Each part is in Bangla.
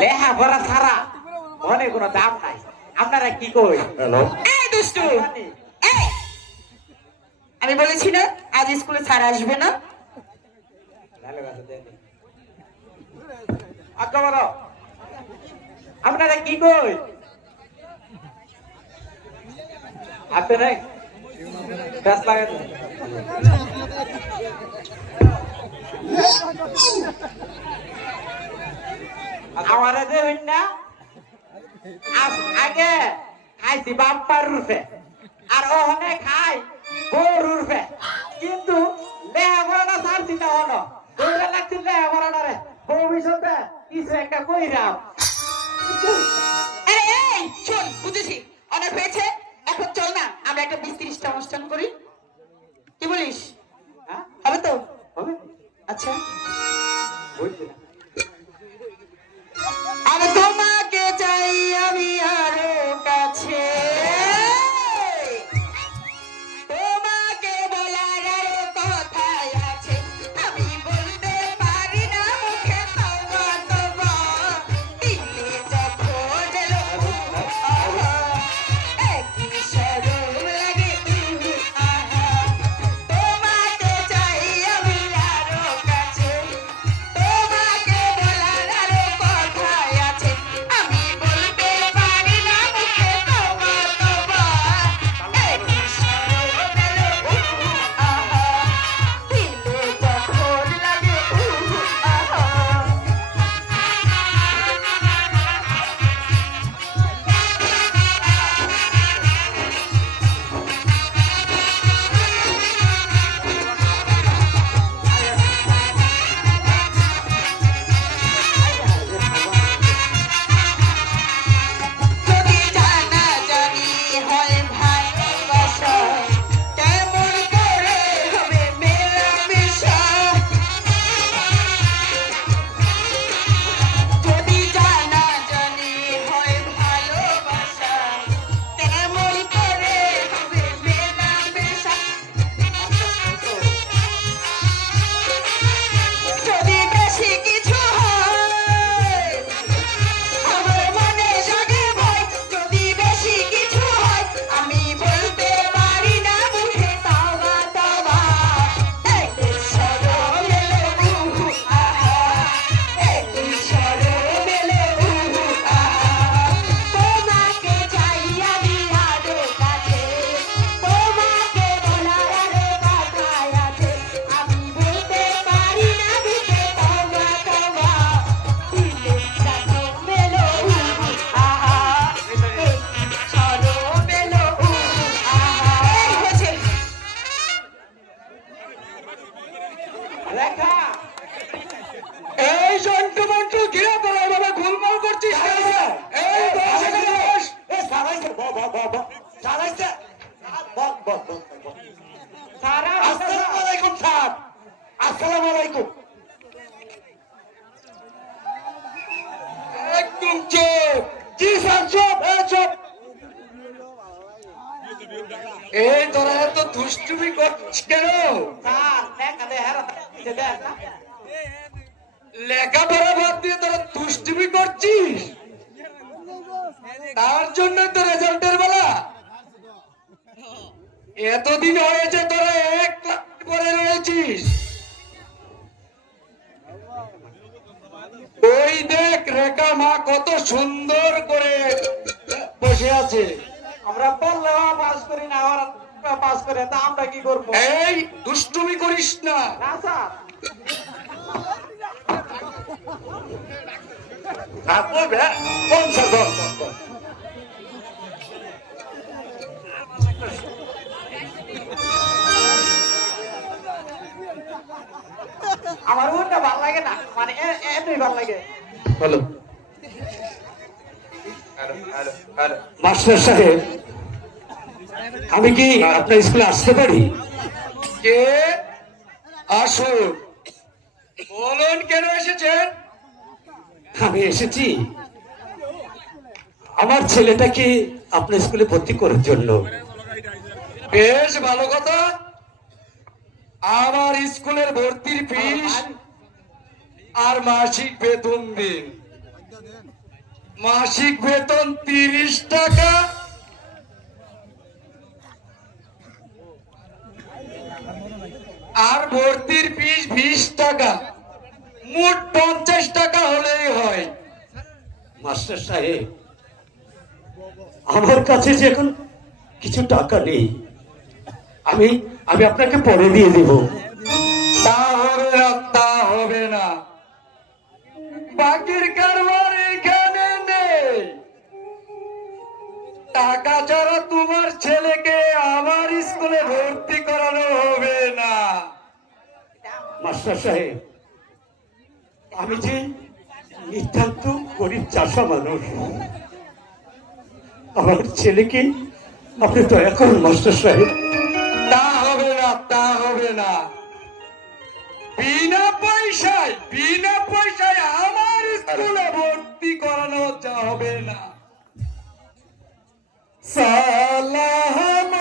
লেখাপড়া ছাড়া অনেক কোনো দাম নাই। আপনারা কি কই? হ্যালো, এই দুষ্টু, এই আমি বলেছি না আজ স্কুলে স্যার আসবে না। আচ্ছা বলো, আপনারা কি কই? আপনি নাই ব্যস্ত লাগে তো। আমার দেবেন না, আগে খাইছি বাপ্পার রূপে আর ওখানে খাই গরুর রূপে, কিন্তু লেখাপড়াটা ছাড়ছি না হলো দৌড়ে লাগছি লেখাপড়াটা রে ভবিষ্যতে কিছু একটা কইরাম। আরে এই শোন, বুঝেছি অনেক হয়েছে, এখন চল না আমরা একটা 20-30টা অনুষ্ঠান করি, কি বলিস? হ্যাঁ হবে তো? হবে, আচ্ছা বলছি না। আমি তোমাকে চাই আমি আরো কাছে, তোমাকে বলার আরো কথা আছে, আমি বলতে পারি না মুখে, তওবা তওবা দিলে যখন এলো আহা, একই শরম লাগে আহা, তোমাকে চাই আমি আরো কাছে, তোমাকে বলার আরো কথা আছে, আমি বলতে পারি না মুখে, তওবা তওবা একই শরম এলো আহা, দিলে যখন লাগে আহা। যদি জানা জানি হয় ভালোবাসা, কেমন করে হবে মেলামেশা, যদি জানা জানি হয় ভালোবাসা, কেমন করে হবে মেলামেশা, যদি বেশি কিছু হয় আমার মনে জাগে ভয়, যদি বেশি কিছু হয় আমি বলতে পারি না মুখে, তওবা তওবা একই শরম এলো আহা, একই শরম এলো আহা, তোমাকে চাই আমি আরো কাছে, তোমাকে বলার আরো কথা আছে, আমি বলতে পারি না মুখে, তওবা তওবা দিলে যখন এলো আহা, একই শরম এলো আহা। এই হয়েছে। লেখা এই জন্টু মন্টু ঘিরে তোরা বাবা গোলমাল করছিস কেন? এই বস এখানে বস। সারা আসসালামু আলাইকুম স্যার। আসসালামু আলাইকুম। একদম চুপ। জি স্যার চুপ। এই চুপ। এই তোরা এত দুষ্টুমি করছিস কেন? স্যার লেখা দে হেরা দে দে না। লেখাপড়া বাদ দিয়ে তোরা দুষ্টুমি করছিস, তার জন্য তো রেজাল্টের বেলা। এতদিন হয়েছে তোরা এক ক্লাস পরে রয়েছিস। ওই দেখ রেখা মা কত সুন্দর করে বসে আছে। আমরা পড়লেও পাস করি না, ওরা পাস করে, তা আমরা কি করবো? এই দুষ্টুমি করিস না। না স্যার, কোন স্যার? আমার ওটা ভালো লাগে না, মানে এটাই ভালো লাগে। হ্যালো মাস্টার সাহেব, আমি কি আপনার স্কুলে আসতে পারি? কে? আসুন। বলুন কেন এসেছেন? আমি এসেছি আমার ছেলেটাকে আপনার স্কুলে ভর্তি করার জন্য। বেশ ভালো কথা। আমার স্কুলের ভর্তির ফিস আর মাসিক বেতন দিন। মাসিক বেতন 30 টাকা, আর ভর্তির ফিস 20 টাকা, মোট 50 টাকা হলেই হয়। মাস্টার সাহেব, আমার কাছে যে এখন কিছু টাকা নেই, আমি আমি আপনাকে পরে দিয়ে দেব। তা হবে না, তা হবে না, বাকির কারবার এখানে নেই। টাকা ছাড়া তোমার ছেলেকে আমার স্কুলে ভর্তি করানো হবে না। মাস্টার সাহেব, আমি যে নিতান্ত গরিব চাষা মানুষ, আমার ছেলেকে আপনি দয়া করুন মাস্টার সাহেব। তা হবে না, তা হবে না, বিনা পয়সায় আমার স্কুলে ভর্তি করানো হবে না। সালাম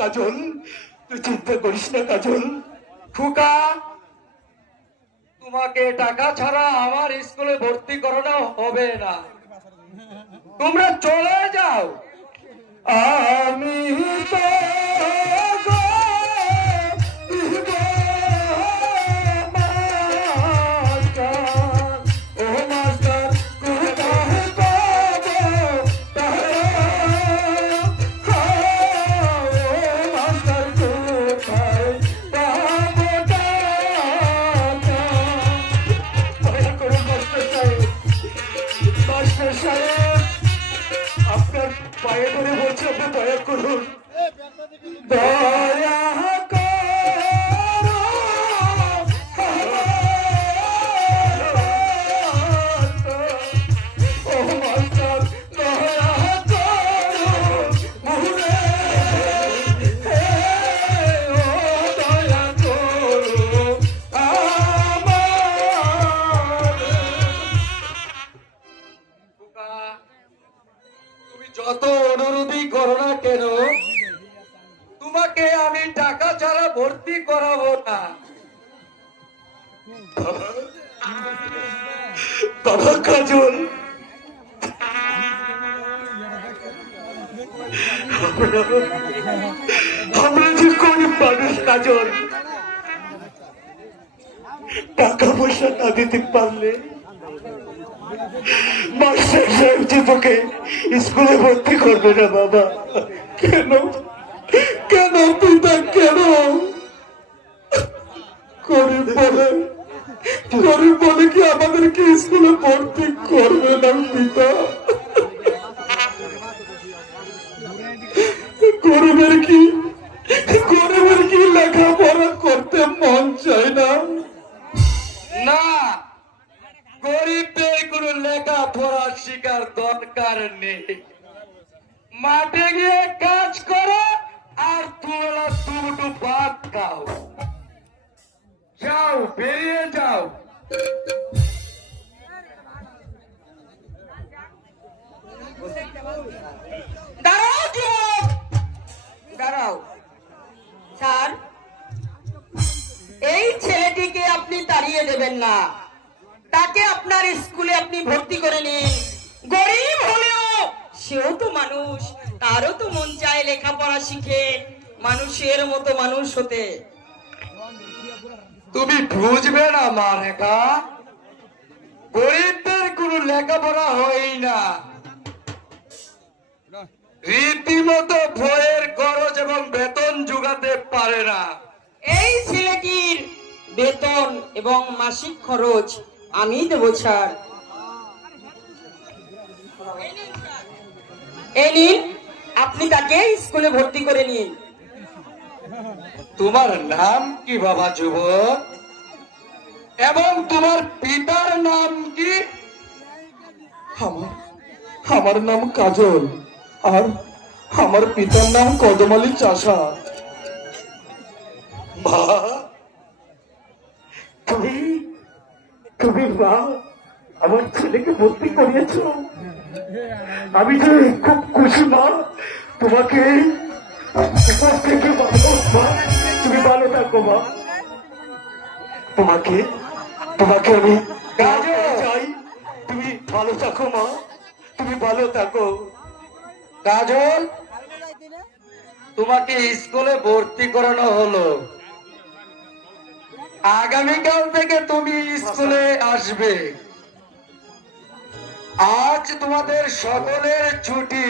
কাজল, তুই চিন্তা করিস না কাজল। খোকা, তোমাকে টাকা ছাড়া আমার স্কুলে ভর্তি করানো হবে না, তোমরা চলে যাও। আমি তো আপনার পায়ে ধরে বলছি, আপনি দয়া করুন, দয়া যত অনুরোধই করো না কেন, তোমাকে আমি টাকা ছাড়া ভর্তি করাবো না। বাবা কাজল, আমরা যে গরিব মানুষ কাজল, টাকা পয়সা না দিতে পারলে মাস্টার সাহেব যে তোকে স্কুলে ভর্তি করবে না বাবা। কেন কেন পিতা, কেন? গরিব বলে কি আমাদেরকে স্কুলে ভর্তি করবে না পিতা? গরিবের কি লেখাপড়া করতে মন চায় না? না, গরিবদের কোনো লেখাপড়া শিকার দরকার নেই। মাঠে গিয়ে কাজ করো আর তোমরা দুটো ভাত খাও। যাও, বেরিয়ে যাও। দাঁড়াও যুবক, দাঁড়াও। স্যার, এই ছেলেটিকে আপনি তাড়িয়ে দেবেন না, তাকে আপনার স্কুলে আপনি ভর্তি করে নিন। গরিব মানুষ, তারও তো মন চায় লেখাপড়া শিখে মানুষের মতো মানুষ হতে। তুমি বুঝবে না মা রেখা, গরিবদের কোনো লেখাপড়া হয় না, রীতিমতো বইয়ের খরচ এবং বেতন জোগাতে পারে না। এই ছেলেটির বেতন এবং মাসিক খরচ আমি দেব স্যার। এই নিন, আপনি তাকে স্কুলে ভর্তি করে নিন। তোমার নাম কি বাবা যুবক, এবং তোমার পিতার নাম কি? আমার নাম কাজল, আর আমার পিতার নাম কদম আলী চাষা। মা, তুমি তুমি মা আমার ছেলেকে ভর্তি করিয়েছো, আমি যে খুব খুশি মা। তোমাকে উপর থেকে ভালো মা, তুমি ভালো থাকো মা। তোমাকে তোমাকে আমি চাই, তুমি ভালো থাকো মা, তুমি ভালো থাকো। কাজল, তোমাকে স্কুলে ভর্তি করানো হলো, আগামীকাল থেকে তুমি স্কুলে আসবে। আজ তোমাদের সকলের ছুটি।